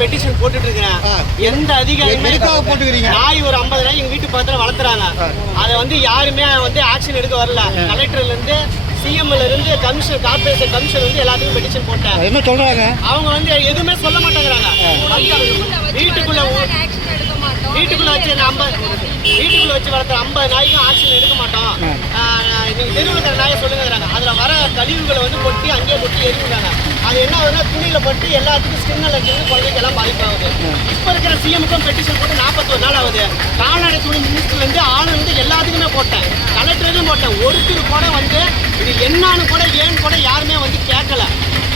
Petition போட்டுட்டு இருக்கிறேன். எந்த அதிகாரியுமே போட்டுக்கிறீங்க? நாய் ஒரு 50 நாய் எங்க வீட்டு பக்கத்துல வளர்த்துறாங்க. அதை வந்து யாருமே வந்து ஆக்ஷன் எடுக்க வரல. கலெக்டர்ல இருந்து சிஎம்ல இருந்து கமிஷனர் கார்பரேஷன் கமிஷனர் வந்து எல்லாத்துக்கும் பெட்டிஷன் போட்டாங்க. என்ன சொல்றாங்க? அவங்க வந்து எதுவுமே சொல்ல மாட்டேங்கிறாங்க. வீட்டுக்குள்ள வச்சு வளர்த்துற 50 நாய்க்கும் ஆக்ஷன் எடுக்க மாட்டோம். நீங்க தெருவில் இருக்கிற நாயை சொல்லுங்கிறாங்க. அதுல வர கழிவுகளை வந்து கொட்டி அங்கேயே கொட்டி எரிஞ்சுறாங்க. அது என்ன ஆகுதுன்னா துணியில பட்டு எல்லாத்துக்கும் ஸ்கின் அலர்ஜி குழந்தைக்கு எல்லாம் பாதிப்பாகுது. இப்ப இருக்கிற சிஎம்க்கும் பெட்டிஷன் போட்டு 41 நாள் ஆகுது. கால்நடை துணை மினிஸ்டர்ல இருந்து ஆளுநர் எல்லாத்துக்குமே போட்டேன், கலெக்டருக்கும் போட்டேன். ஒருத்தர் கூட வந்து இது என்னான்னு கூட ஏன்னு கூட யாருமே வந்து கேட்கல.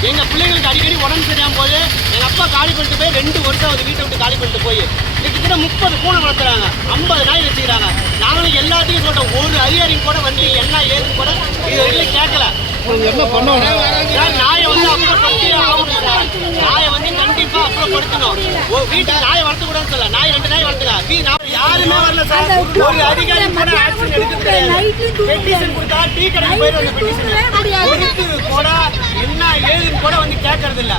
எங்க பிள்ளைங்களுக்கு அடிக்கடி உடம்பு சரியாம போது எங்க அப்பா காலி பண்ணிட்டு போய் 2 வருஷம் ஆகுது வீட்டை விட்டு காலி பண்ணிட்டு போய். கிட்டத்தட்ட 30 பூனை வளர்த்துறாங்க, 50 நாய் வச்சுக்கிறாங்க. நாங்களும் எல்லாத்தையும் சொல்றோம், ஒரு அதிகாரியும் கூட வந்து என்ன ஏதுன்னு கூட இது வரைக்கும் கேட்கல. என்ன பண்ணுவோம் சார்? நாயை வந்து அப்புறப்படுத்தி ஆகணும் சார். நாயை வந்து கண்டிப்பா அப்புறப்படுத்தணும். வீட்டுக்கு நாயை வளர்த்தக்கூடாதுன்னு சொல்ல, நாய் 2 நாய் வளர்த்துங்க. யாருமே வரல சார். ஒரு அதிகாரி கூட ஆக்ஷன் எடுக்க கிடையாது. பெட்டிஷன் கொடுத்தா டீ கடைக்கு போயிடுவாங்க. பெட்டிஷன் கொடுத்து கூட என்ன ஏதுன்னு கூட வந்து கேட்கறது இல்ல.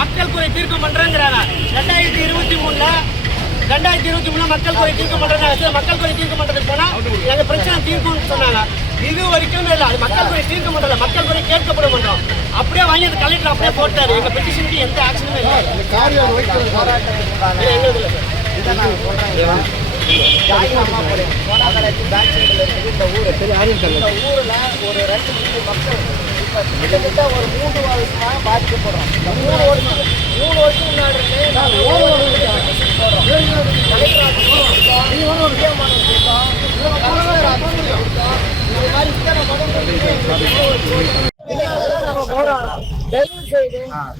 மக்கள் குறை தீர்க்க பண்றேங்கிறாங்க. 2023 மக்கள் குறை தீர்க்க பண்றாங்க. மக்கள் குறை தீர்க்க பண்றதுக்கு போனா எங்க பிரச்சனை தீர்க்கும்னு சொன்னாங்க. இது வரைக்கும் இல்ல. அது மக்கள் குறை தீர்க்க மாட்டல, மக்கள் குறை கேட்கப்பட மாட்டோம். அப்படியே வாங்கி அந்த கலெக்டர் அப்படியே போட்டாரு. எங்க பெட்டிஷனுக்கு எந்த ஆக்ஷனுமே இல்லை. ஊர்ல ஒரு 2 மில்லியன் மக்கள் கிட்டத்தட்ட ஒரு 3 வருஷமாக பாதிக்கப்படுறோம். 3 வருஷம் முன்னாடி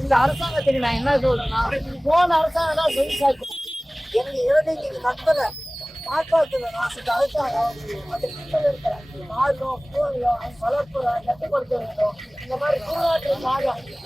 இந்த அரசாங்கத்துக்கு நான் என்ன சொல்றேன்னா, போன அரசாங்கம் தான் சொல்லி எனக்கு இளைஞருக்கு நண்பரை காப்பாற்றுவேன். இந்த அரசாங்கம் மாறும், வளர்ப்புற கட்டுப்படுத்த வேண்டும். இந்த மாதிரி